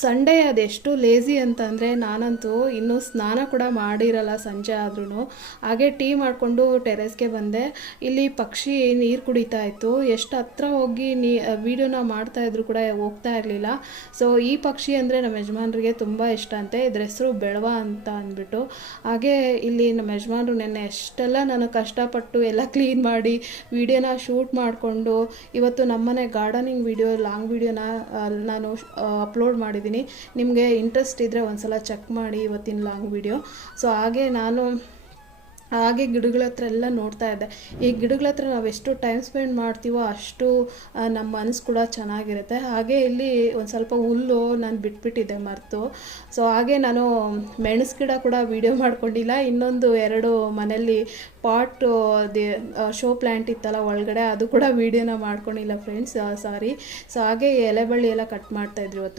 Sunday ಅದೆಷ್ಟು lazy ಅಂತಂದರೆ ನಾನಂತೂ ಇನ್ನೂ ಸ್ನಾನ ಕೂಡ ಮಾಡಿರಲ್ಲ ಸಂಜೆ ಆದ್ರೂ. ಹಾಗೆ ಟೀ ಮಾಡಿಕೊಂಡು ಟೆರೆಸ್ಗೆ ಬಂದೆ. ಇಲ್ಲಿ ಪಕ್ಷಿ ನೀರು ಕುಡಿತಾ ಇತ್ತು. ಎಷ್ಟು ಹತ್ರ ಹೋಗಿ ವೀಡಿಯೋನ ಮಾಡ್ತಾಯಿದ್ರು ಕೂಡ ಹೋಗ್ತಾ ಇರಲಿಲ್ಲ. ಸೊ ಈ ಪಕ್ಷಿ ಅಂದರೆ ನಮ್ಮ ಯಜಮಾನ್ರಿಗೆ ತುಂಬ ಇಷ್ಟ ಅಂತೆ. ಇದ್ರ ಹೆಸರು ಬೆಳವ ಅಂತ ಅಂದ್ಬಿಟ್ಟು. ಹಾಗೆ ಇಲ್ಲಿ ನಮ್ಮ ಯಜಮಾನ್ರು ನೆನ್ನೆ ಎಷ್ಟೆಲ್ಲ ನಾನು ಕಷ್ಟಪಟ್ಟು ಎಲ್ಲ ಕ್ಲೀನ್ ಮಾಡಿ ವೀಡಿಯೋನ ಶೂಟ್ ಮಾಡಿಕೊಂಡು ಇವತ್ತು ನಮ್ಮನೆ ಗಾರ್ಡನಿಂಗ್ ವೀಡಿಯೋ ಲಾಂಗ್ ವೀಡಿಯೋನ ನಾನು ಅಪ್ಲೋಡ್ ಮಾಡಿದ್ದೀನಿ. ನಿಮಗೆ ಇಂಟ್ರೆಸ್ಟ್ ಇದ್ದರೆ ಒಂದ್ಸಲ ಚೆಕ್ ಮಾಡಿ ಇವತ್ತಿನ ಲಾಂಗ್ ವಿಡಿಯೋ. ಸೊ ಹಾಗೆ ಗಿಡಗಳ ಹತ್ರ ಎಲ್ಲ ನೋಡ್ತಾ ಇದ್ದೆ. ಈ ಗಿಡಗಳ ಹತ್ರ ನಾವು ಎಷ್ಟು ಟೈಮ್ ಸ್ಪೆಂಡ್ ಮಾಡ್ತೀವೋ ಅಷ್ಟು ನಮ್ಮ ಮನಸ್ಸು ಕೂಡ ಚೆನ್ನಾಗಿರುತ್ತೆ. ಹಾಗೆ ಇಲ್ಲಿ ಒಂದು ಸ್ವಲ್ಪ ಹುಲ್ಲು ನಾನು ಬಿಟ್ಬಿಟ್ಟಿದ್ದೆ ಮರೆತು. ಸೊ ಹಾಗೆ ನಾನು ಮೆಣಸು ಗಿಡ ಕೂಡ ವೀಡಿಯೋ ಮಾಡ್ಕೊಂಡಿಲ್ಲ. ಇನ್ನೊಂದು 2 ಮನೆಯಲ್ಲಿ ಪಾಟ್ ಶೋ ಪ್ಲ್ಯಾಂಟ್ ಇತ್ತಲ್ಲ ಒಳಗಡೆ, ಅದು ಕೂಡ ವೀಡಿಯೋನ ಮಾಡ್ಕೊಂಡಿಲ್ಲ ಫ್ರೆಂಡ್ಸ್, ಸಾರಿ. ಸೊ ಹಾಗೆ ಎಲೆ ಬಳ್ಳಿ ಎಲ್ಲ ಕಟ್ ಮಾಡ್ತಾಯಿದ್ರು ಇವತ್ತು.